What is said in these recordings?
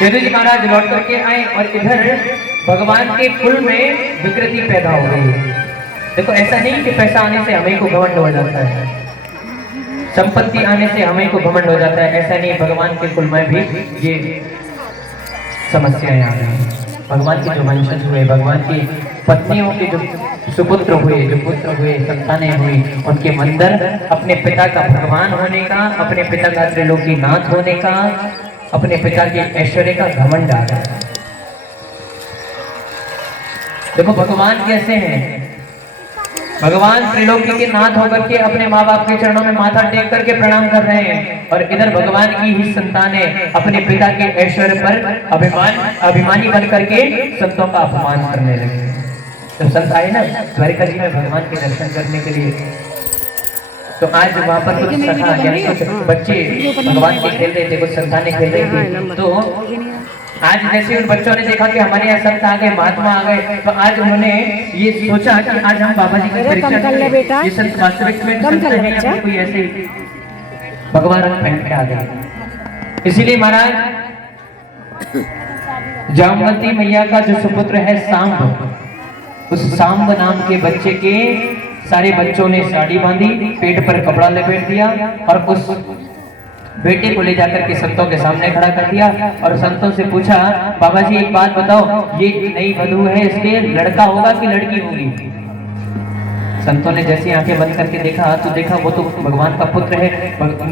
यदु जी महाराज लौट करके आए और इधर भगवान के कुल में विकृति पैदा हो गई। देखो ऐसा नहीं कि पैसा आने से हमें को घमंड हो जाता है, संपत्ति आने से हमें को घमंड हो जाता है, ऐसा नहीं। भगवान के कुल में भी ये समस्याएं आ गई। भगवान के जो वंशज हुए, भगवान की पत्नियों के जो सुपुत्र हुए, जो पुत्र हुए, संतानें हुई, उनके मंदिर अपने पिता का भगवान होने का, अपने पिता का त्रिलोकीनाथ होने का, अपने पिता के ऐश्वर्य का घमंड आ गया। देखो भगवान कैसे हैं, भगवान त्रिलोकी के नाथ होकर के अपने माँ बाप के चरणों में माथा टेक करके प्रणाम कर रहे हैं, और इधर भगवान की ही संतानें अपने पिता के ऐश्वर्य पर अभिमानी बन करके संतों का अपमान करने लगे। तो संत आए ना द्वारिका जी में भगवान के दर्शन करने के लिए, तो आज वहां पर कुछ सखा यानी कुछ बच्चे भगवान के खेल रहे थे, कुछ संतानें खेल रही थी। तो आज जैसे उन बच्चों ने देखा कि हमारे यहाँ संत आ गए, महात्मा आ गए, तो आज उन्होंने ये सोचा कि आज हम बाबा जी की परीक्षा करें। ये संत वास्तविक में संत है या कोई ऐसे भगवान रंग पहन के आ गए। इसीलिए महाराज जामवती मैया का जो सुपुत्र है सांब, उस सांब नाम के बच्चे के सारे बच्चों ने साड़ी बांधी, पेट पर कपड़ा लपेट दिया और उस बेटे को ले जाकर के संतों के सामने खड़ा कर दिया और संतों से पूछा, बाबा जी एक बात बताओ, ये नई वधू है, इसके लड़का होगा कि लड़की होगी? संतों ने जैसी आंखें बंद करके देखा तो देखा वो तो भगवान का पुत्र है।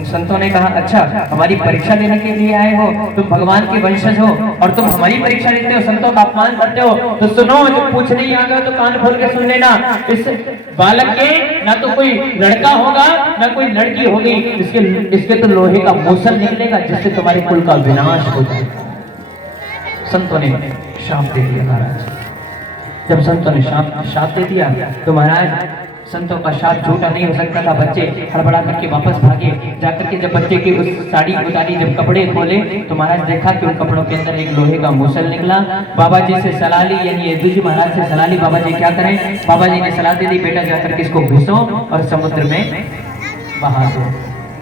संतों ने कहा, अच्छा हमारी परीक्षा लेने के लिए आए हो, तुम भगवान के वंशज हो और तुम हमारी परीक्षा लेते हो, संतों का अपमान करते हो, तो सुनो, जो पूछने ही आ गए तो कान खोल के सुन लेना। इस बालक के ना तो कोई लड़का होगा ना कोई लड़की होगी, इसके तो लोहे का मूसल निकलेगा जिससे तुम्हारे कुल का विनाश हो जाएगा। संतों ने शाप दे दिया महाराज। जब संतों ने शाप दे दिया तो महाराज संतों का शाप झूठा नहीं हो सकता था। बच्चे हड़बड़ा करके वापस भागे, जाकर के जब बच्चे की उस साड़ी उतारी, जब कपड़े खोले तो महाराज देखा कि उन कपड़ों के अंदर एक लोहे का मूसल निकला। बाबा जी से सलाह ली, यानी यदु जी महाराज से सलाह ली, बाबा जी क्या करें? बाबा जी ने सलाह दे दी, बेटा जाकर के इसको घुसो और समुद्र में बहा दो।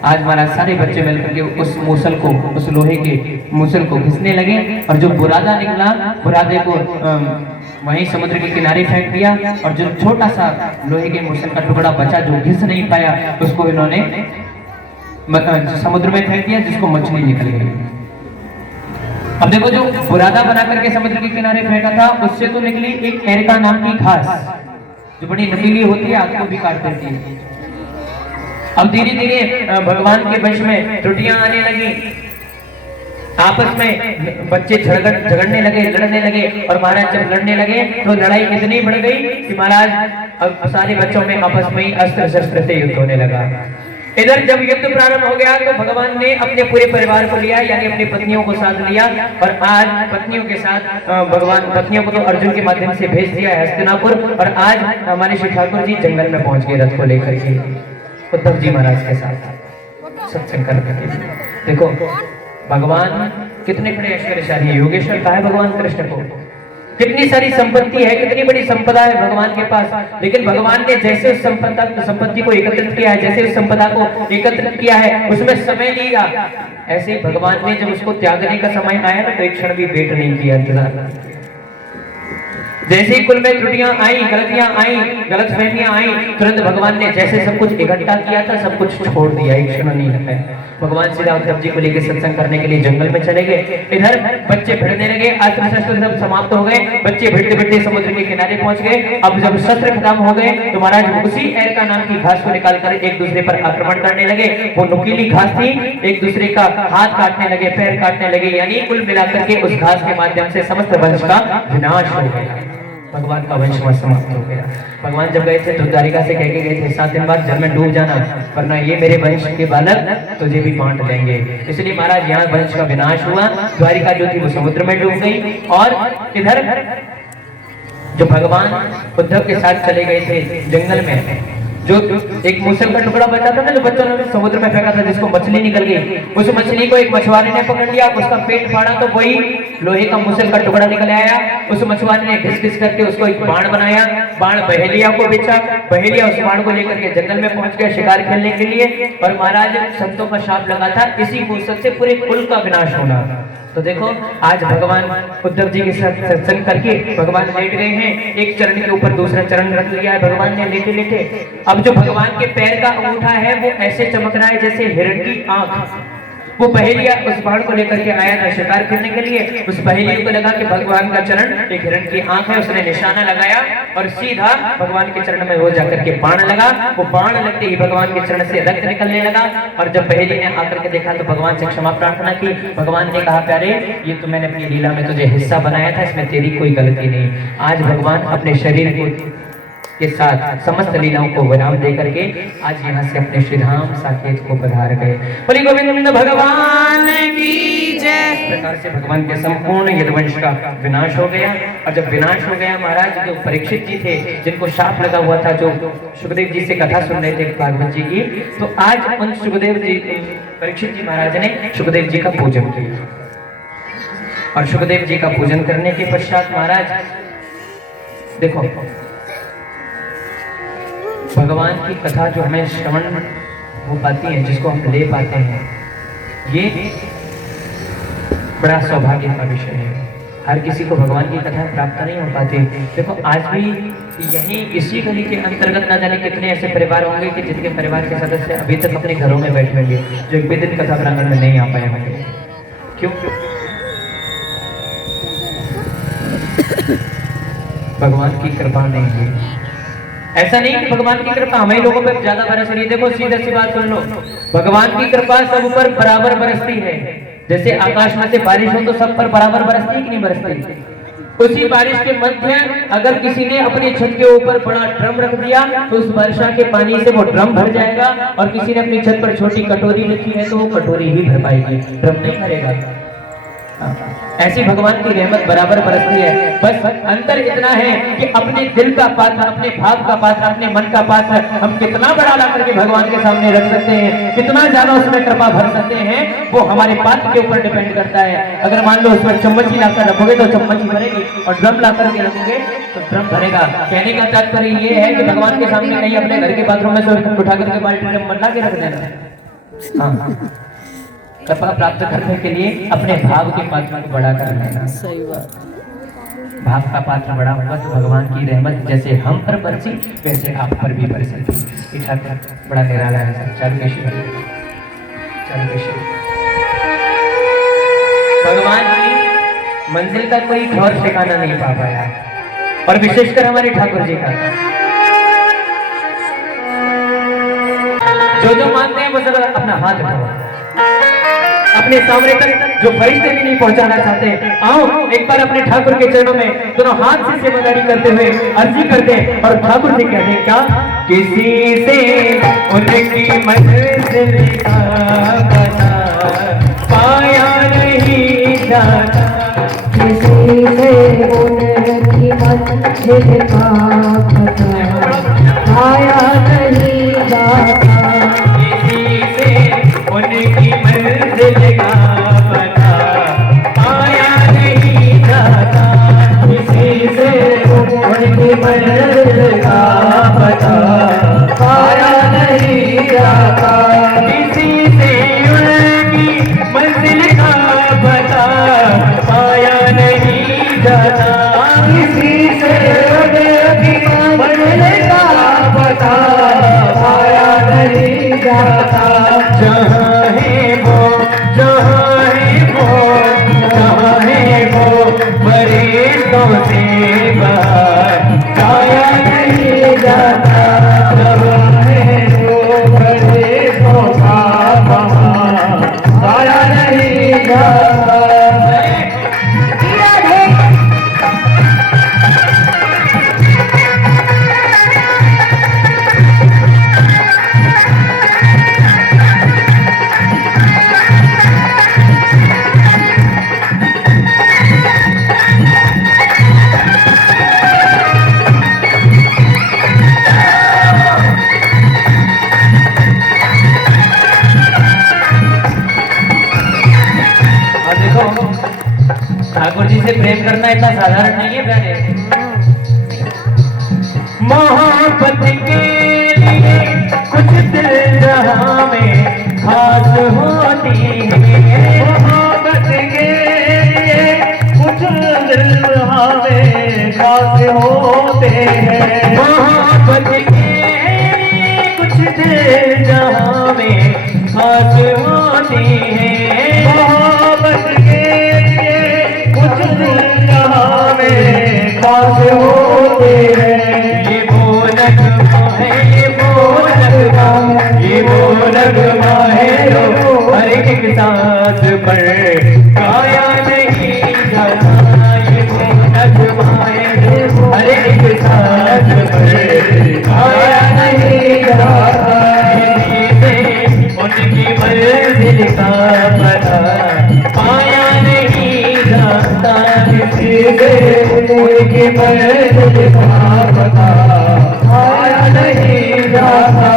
आज महाराज सारे बच्चे मिलकर के उस मूसल को, उस लोहे के मूसल को घिसने लगे और जो बुरादा निकला, बुरादे को वहीं समुद्र के किनारे फेंक दिया और जो छोटा सा लोहे के मूसल का टुकड़ा बचा जो घिस नहीं पाया, उसको इन्होंने समुद्र में फेंक दिया, जिसको मछली निकल गई। अब देखो, जो बुरादा बना करके समुद्र के किनारे फेंका था, उससे तो निकली एक एरिका नाम की घास जो बड़ी नुकीली होती है, आग को भी काट देती है। अब धीरे धीरे भगवान के वंश में त्रुटियां आने लगी, आपस में बच्चे झगड़ने लगे, लड़ने लगे, और महाराज जब लड़ने लगे तो लड़ाई इतनी बढ़ गई कि महाराज अब सारे बच्चों में आपस में ही अस्त्र शस्त्र से युद्ध होने लगा। इधर जब युद्ध प्रारंभ हो गया तो भगवान ने अपने पूरे परिवार को लिया, यानी अपनी पत्नियों को साथ लिया, और आज पत्नियों के साथ भगवान पत्नियों को तो अर्जुन के माध्यम से भेज दिया है हस्तिनापुर, और आज हमारे श्री ठाकुर जी जंगल में पहुंच गए रथ को लेकर के उद्धव जी महाराज के साथ सत्संग करने के लिए। देखो भगवान कितने बड़े ऐश्वर्यशाली है, योगेश्वर कहा है भगवान कृष्ण को, कितनी सारी संपत्ति है, कितनी बड़ी संपदा है भगवान के पास, लेकिन भगवान ने जैसे उस संपत्ति को एकत्रित किया है, जैसे उस संपदा को एकत्रित किया है, उसमें समय लिया, ऐसे ही भगवान ने जब उसको त्यागने का समय आया ना तो एक क्षण भी वेट नहीं किया, इंतजार। जैसे ही कुल में त्रुटियां आई, गलतियां आई, गलतफहमियां आई, तुरंत भगवान ने जैसे सब कुछ इकट्ठा किया था सब कुछ छोड़ दिया, एक क्षण नहीं लगाया। भगवान सीधा उद्धव जी को लेकर सत्संग करने के लिए जंगल में चले गए। इधर बच्चे भिड़ने लगे, अस्त्र शस्त्र सब समाप्त हो गए, बच्चे भिड़ते भिड़ते समुद्र के किनारे पहुंच गए। अब जब शस्त्र खत्म हो गए तो महाराज उसी एरिका नाम की घास को निकालकर एक दूसरे पर आक्रमण करने लगे। वो नुकीली घास थी, एक दूसरे का हाथ काटने लगे, पैर काटने लगे, यानी कुल मिलाकर के उस घास के माध्यम से समस्त वंश का विनाश हो गया, भगवान का वंश समाप्त हो गया। भगवान जब गए थे तो द्वारिका से कह के गए थे 7 दिन बाद जल में डूब जाना, वरना ये मेरे वंश के बालक तुझे भी बांट लेंगे। इसलिए महाराज यहाँ वंश का विनाश हुआ, द्वारिका जो थी वो समुद्र में डूब गई। और इधर जो भगवान उद्धव के साथ चले गए थे जंगल में, जो एक मूसल का टुकड़ा बचा था ना जो बच्चों ने समुद्र में फेंका था, जिसको मछली निकल गई, उस मछली को एक मछुआरे ने पकड़ लिया, उसका पेट फाड़ा तो वही लोहे का मूसल का टुकड़ा निकल आया। उस मछुआरे ने घिस घिस करके उसको एक बाण बनाया, बाण बहेलिया को बेचा, बहेलिया उस बाण को लेकर के जंगल में पहुंच गया शिकार खेलने के लिए, और महाराज संतों का शाप लगा था इसी मूसक से पूरे कुल का विनाश होना। तो देखो आज भगवान उद्धव जी के साथ सत्संग करके भगवान लेट गए हैं, एक चरण के ऊपर दूसरा चरण रख लिया है भगवान ने लेटे लेटे। अब जो भगवान के पैर का अंगूठा है वो ऐसे चमक रहा है जैसे हिरण की आंख। वो बहेलिया उस बाण को लेकर के आया था शिकार करने के लिए, उस बहेलिया को लगा कि भगवान का चरण एक हिरण की आंख है, उसने निशाना लगाया और सीधा भगवान के चरण में वो जाकर के बाण लगा। वो बाण लगते ही भगवान के चरण से रक्त निकलने लगा, और जब बहेली ने आकर के देखा तो भगवान से क्षमा प्रार्थना की। भगवान ने कहा प्यारे ये तो मैंने अपनी लीला में तुझे हिस्सा बनाया था, इसमें तेरी कोई गलती नहीं। आज भगवान अपने शरीर को के साथ समस्त लीलाओं को विराम दे करके आज यहाँ से अपने श्री धाम साकेत को पधार गए। बोली गोविंद भगवान की जय। इस प्रकार से भगवान के संपूर्ण यदुवंश का विनाश हो गया। और जब विनाश हो गया महाराज, जो परीक्षित जी थे जिनको शाप लगा हुआ था, जो सुखदेव जी से कथा सुन रहे थे भागवत जी की, तो आज उन सुखदेव जी परीक्षित जी महाराज ने सुखदेव जी का पूजन किया। और सुखदेव जी का पूजन करने के पश्चात महाराज देखो भगवान की कथा जो हमें श्रवण हो पाती है, जिसको हम ले पाते हैं, ये बड़ा सौभाग्य का विषय है। हर किसी को भगवान की कथा प्राप्त नहीं हो पाती। देखो आज भी यही इसी गली के अंतर्गत ना जाने कितने ऐसे परिवार होंगे कि जिनके परिवार के सदस्य अभी तक अपने घरों में बैठे होंगे, जो एक भी दिन कथा प्रांगण में नहीं आ पाए होंगे। क्यों? भगवान की कृपा नहीं है। ऐसा नहीं कि भगवान की कृपा हमें लोगों पे ज्यादा बरस रही है। देखो सीधा सी बात सुन लो, भगवान की कृपा सब पर बराबर बरसती है। जैसे आकाश में से बारिश हो तो सब पर बराबर बरसती है कि नहीं बरसती? उसी बारिश के मध्य अगर किसी ने अपनी छत के ऊपर बड़ा ड्रम रख दिया तो उस वर्षा के पानी से वो ड्रम भर जाएगा, और किसी ने अपनी छत पर छोटी कटोरी रखी है तो वो कटोरी ही भर पाएगी, ड्रम नहीं भरेगा। ऐसी भगवान की रहमत बराबर बरसती है। बस अंतर इतना है कि अपने दिल का पात्र, अपने भाव का पात्र, अपने मन का पात्र हम कितना बड़ा ला करके भगवान के सामने रख सकते हैं, कितना ज्यादा उसमें कृपा भर सकते हैं, वो हमारे पात्र के ऊपर डिपेंड करता है। अगर मान लो उसमें चम्मच ही लाकर रखोगे तो चम्मच ही भरेगी, और ड्रम ला करके रखोगे तो ड्रम भरेगा। कहने का तात्पर्य ये है कि भगवान के सामने नहीं अपने घर के बाथरूम में से उठा करके बाल्टी में मल्ला के रख देना। हाँ, कृपा प्राप्त करने के लिए अपने भाव के पात्र को बड़ा कर लेना। सही बात। भाव का पात्र बड़ा होगा तो भगवान की रहमत जैसे हम पर बरसी वैसे आप पर भी बरसेगी। बड़ा निराला है। चालू भगवान की मंजिल का कोई ठौर ठिकाना नहीं पा पाया, और विशेषकर हमारे ठाकुर जी का। जो मानते हैं वो सब अपना हाथ उठाओ, अपने सामने तक जो फरिश्ते भी नहीं पहुंचाना चाहते, आओ एक बार अपने ठाकुर के चरणों में दोनों हाथ से सेवादारी करते हुए अर्जी करते हैं, और ठाकुर जी कहते हैं क्या? किसी से उनकी मंजिल का पता पाया नहीं जाता, किसी से उनकी मंजिल का पता पाया नहीं जाता, किसी से उनकी मंजिल का पता पाया नहीं जाता, किसी से उनकी मंजिल का पता पाया नहीं जाता, किसी से उनकी मंजिल का पता पाया नहीं जाता, किसी से उनकी मंजिल का पता पाया नहीं जाता। जहाँ है वो, जहाँ है वो, जहाँ है वो फरिश्तों से बाहर पाया नहीं जाता, जहाँ है वो फरिश्तों का बाहर पाया नहीं जाता। ठाकुर जी से प्रेम करना इतना साधारण नहीं है प्यारे। मोहब्बत के लिए कुछ दिल जहां में खास होती है, मोहब्बत के लिए कुछ दिल जहां में खास होते हैं, मोहब्बत के लिए कुछ दिल जहां में खास होती है, मोहब्बत के लिए कुछ दिल जहां में खास होते हैं। ये वो नगमा है, ये वो नगमा, ये वो नगमा है जो हर एक सांस पर गाया नहीं जाता, ये वो नगमा है जो हर एक सांस पर गाया नहीं जाता। उनकी मंजिल का पता पाया नहीं जाता, उनकी मंजिल का पता पाया नहीं जाता।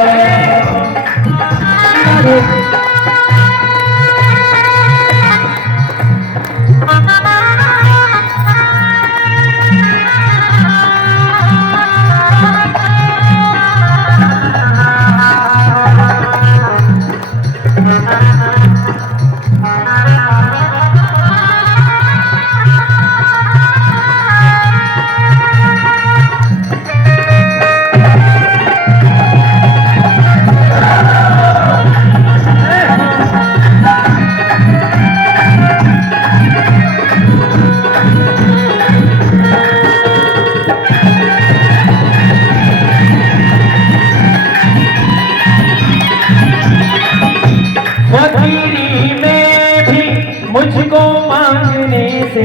मुझको मांगने से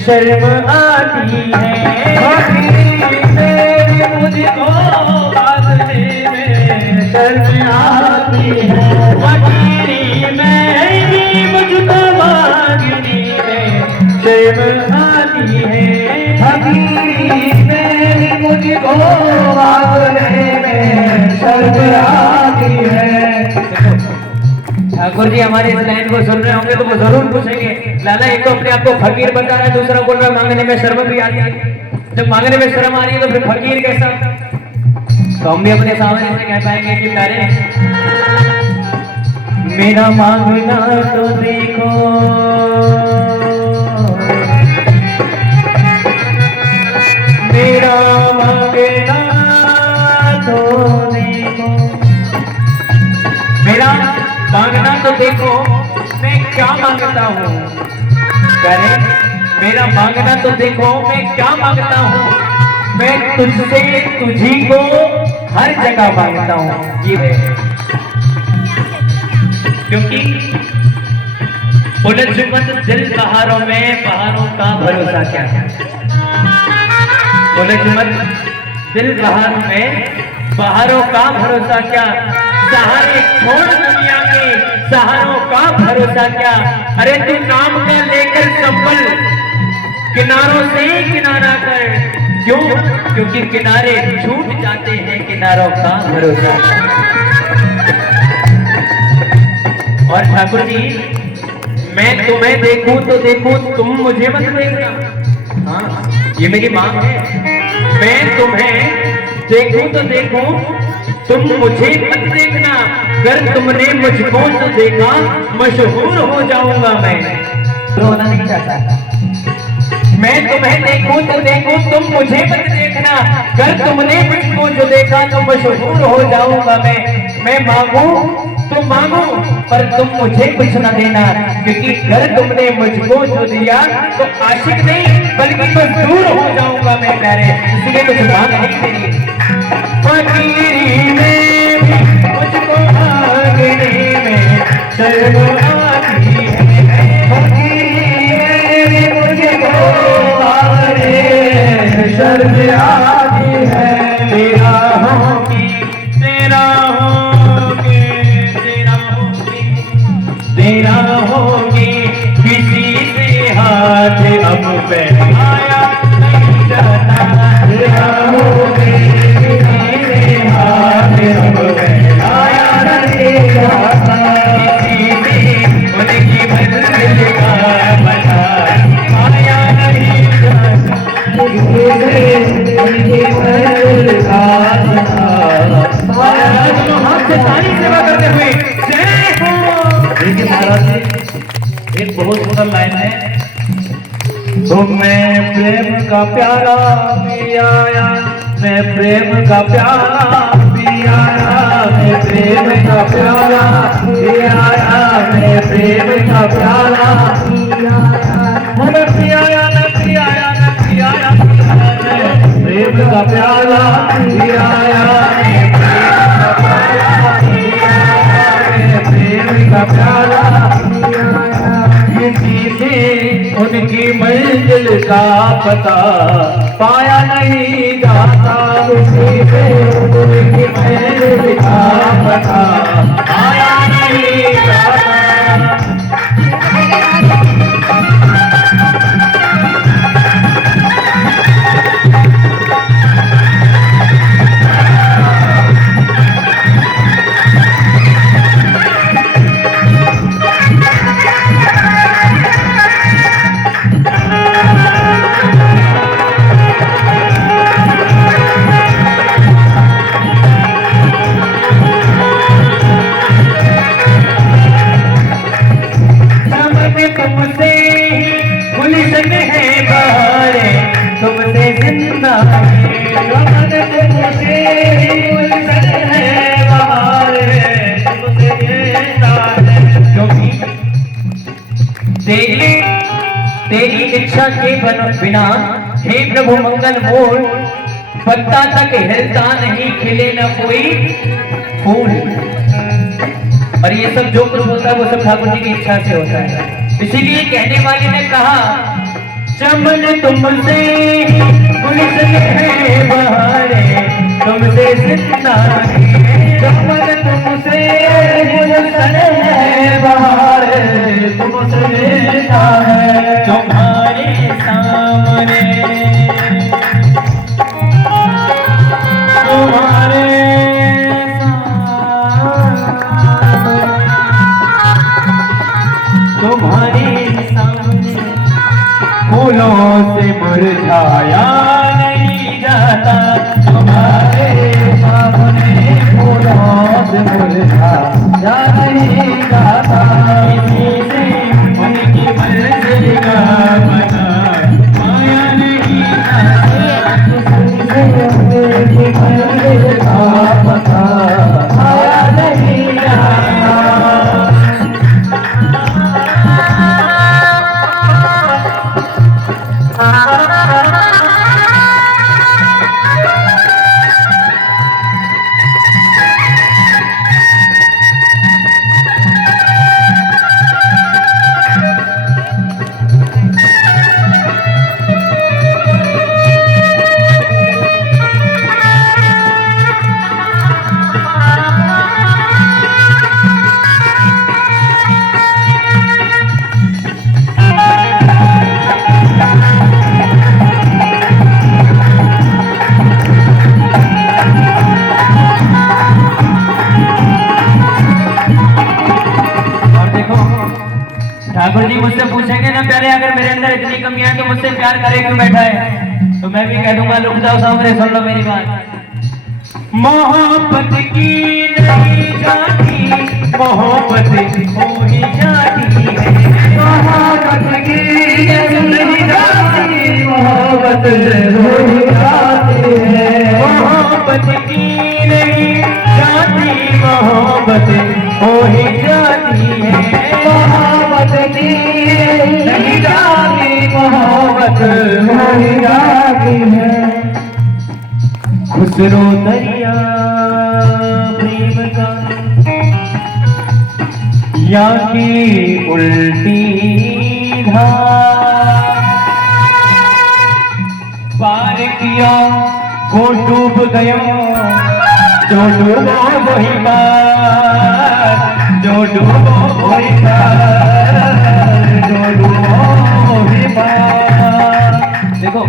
शर्म आती है, मुझको मांगने में शर्म आती है, फकीरी में भी मुझको मांगने में शर्म आती है, फकीरी में मुझको मांगने में शर्म आती है। ठाकुर जी हमारे इस लाइन को सुन रहे होंगे तो वो जरूर पूछेंगे, लाला एक तो अपने आप को फकीर बता रहा है, दूसरा बोल रहा है मांगने में शर्म भी आती है। जब मांगने में शर्म आ रही है तो फिर फकीर कैसा? तो हम भी अपने सामने से कह पाएंगे कि प्यारे मेरा मांगना तो देखो, मेरा मांगना तो देखो, मेरा मांगना तो देखो मैं क्या मांगता हूँ, करे मेरा मांगना तो देखो मैं क्या मांगता हूँ, मैं तुझसे तुझी को हर जगह मांगता हूँ। ये क्योंकि उलझ मत दिल बहारों में, बहारों का भरोसा क्या है, उलझ मत दिल बहारों में, बहारों का भरोसा क्या, सहारे छोड़ दुनिया के सहारों का भरोसा क्या। अरे तू नाम का लेकर संभल, किनारों से किनारा कर, क्यों? क्योंकि किनारे छूट जाते हैं, किनारों का भरोसा। और ठाकुर जी मैं तुम्हें देखूं तो देखूं, तुम मुझे मत देखना। हाँ ये मेरी मांग है, मैं तुम्हें देखूं तो देखूं, तुम मुझे मत देखना, अगर तुमने मुझको तो देखा मशहूर हो जाऊंगा मैं। रोना नहीं चाहता, मैं तुम्हें देखूं तो देखूं, तुम मुझे मत देखना, अगर तुमने मुझको जो देखा तो मशहूर हो जाऊंगा मैं मांगू तो मांगू पर तुम मुझे कुछ न देना, क्योंकि अगर तुमने मुझको जो दिया तो आशिक नहीं बल्कि मजदूर हो जाऊंगा मैं प्यारे, इसलिए कुछ मांग नहीं देनी। फकीरी में भी मुझको मांगने में शर्म आती है, फकीरी में मुझको मांगने में शर्म आती है। तेरा होगी तेरा होगी तेरा होगी तेरा होगी, किसी से हाथ अब फैलाया नहीं जाता, तेरा होगी उनकी मंजिल का पता पाया नहीं जाता, उनकी मंजिल का मैं प्रेम का प्याला पी आया, मैं प्रेम का प्याला पी आया, मैं प्रेम का प्याला पी आया, मैं प्रेम का प्याला पी आया, मैं पी आया, मैं पी आया, मैं पी आया, प्रेम का प्याला पी आया, प्रेम का प्याला पी आया। उनकी मंजिल का पता पाया नहीं जाता, उनकी मंजिल का पता पाया नहीं जाता। तुमसे गुलशन है बहारे, तुमसे जिंदा तुमसे गुलशन है बहारे, तुमसे जिंदा है। क्योंकि तेरी इच्छा के बिना हे प्रभु मंगल मूल, पत्ता तक हिलता नहीं, खिले न कोई फूल। और ये सब जो कुछ होता है वो सब ठाकुर जी की इच्छा से होता है। इसीलिए कहने वाले ने कहा, चमन तुमसे गुलशन है बहारे, तुमसे जिंदा है, चमन तुमसे गुलशन है बहारे, तुमसे जिंदा है। तुम्हारे सामने तुम्हारे तुम्हारे सामने फूलों से मुरझाया नहीं जाता, तुम्हारे सामने फूलों से मुरझाया नहीं जाता। किसी से उनकी मंजिल का पता पाया नहीं जाता, किसी से उनकी मंजिल का पता पाया नहीं जाता। ठाकुर जी मुझसे पूछेंगे ना प्यारे, अगर मेरे अंदर इतनी कमियां है तो मुझसे प्यार करे क्यों बैठा है? तो मैं भी कह दूंगा, रुक जाओ सामने, सुन लो मेरी बात। मोहब्बत की नहीं जाती, मोहब्बत हो ही जाती है, मोहब्बत की नहीं जाती, मोहब्बत हो ही जाती है, मोहब्बत की नहीं जाती, मोहब्बत हो ही जाती है, मोहब्बत की नहीं जाती, मोहब्बत हो ही जाती है। खुसरो दरिया प्रेम का या की उल्टी धार, पार किया वो डूब गया, जो डूबो वही पार, जो डूबो वही पार, जो डूबो वही पार। देखो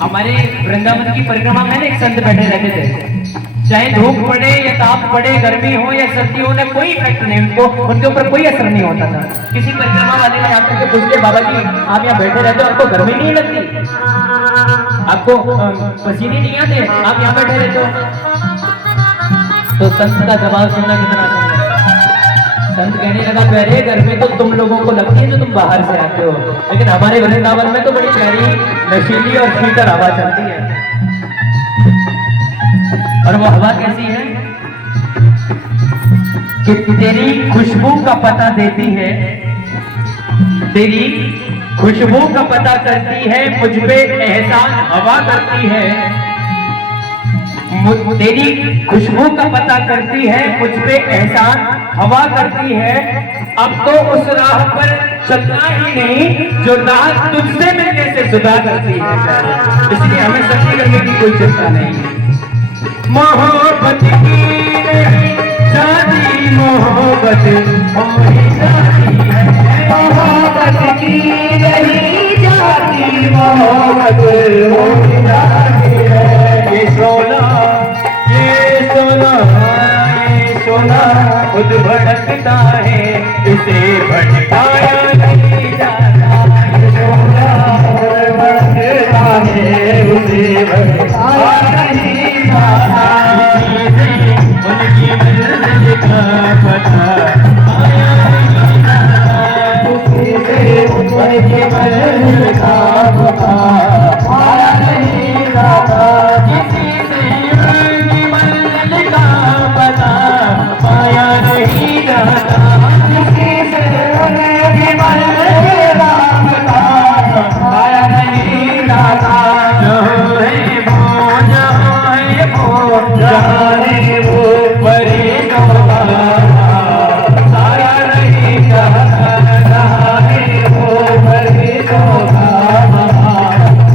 हमारे वृंदावन की परिक्रमा में एक संत बैठे रहते थे, चाहे धूप पड़े या ताप पड़े, गर्मी हो या सर्दी हो, उन्हें कोई इफेक्ट नहीं, उनके ऊपर कोई असर नहीं होता था। किसी परिक्रमा वाले ने आकर के पूछते, बाबा जी आप यहाँ बैठे रहते हो, आपको गर्मी नहीं लगती, आपको पसीने नहीं आते, आप यहाँ बैठे रहते हो? तो संत का जवाब सुनना कितना आसान है। संत कहने लगा प्यारे गर्मी तो तुम लोगों को लगती है जो तुम बाहर से आते हो, लेकिन हमारे वृंदावन में तो बड़ी प्यारी नशीली और शीतल हवा चलती है। और वो हवा कैसी है कि तेरी खुशबू का पता देती है, तेरी खुशबू का पता करती है, मुझ पे एहसान हवा करती है, तेरी खुशबू का पता करती है, मुझ पे एहसान हवा करती है। अब तो उस राह पर चलना ही नहीं जो राह तुझसे मिलने से जुदा करती है, इसलिए हमें सच्ची करने की कोई चिंता नहीं। मोहब्बत की नहीं शादी मोहब्बत होनी जाती है, मोहब्बत की नहीं जाती मोहब्बत होनी जाती है। ये सोना ये सोना ये सोना खुद भड़कता है, इसे भटकाया नहीं जाता। ये सोना भड़कता है, उसे भटकाया नहीं जाता। उनकी मंजिल का पता आया नहीं जाता, उनकी मंजिल का पता आया नहीं जाता। किसी से उनकी मंजिल का पता आया नहीं जाता, किसी से उनकी मंजिल का पता आया नहीं जाता। जहाँ है वो जहाँ है वो जहाँ है वो परेशान सारा नहीं जाता, जहाँ है वो परेशान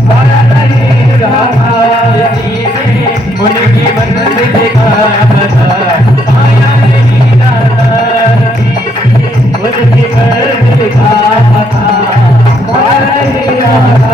सारा नहीं जाता। किसी से उनकी मंजिल का पता आया नहीं जाता, उनकी मंजिल का पता आया नहीं जाता।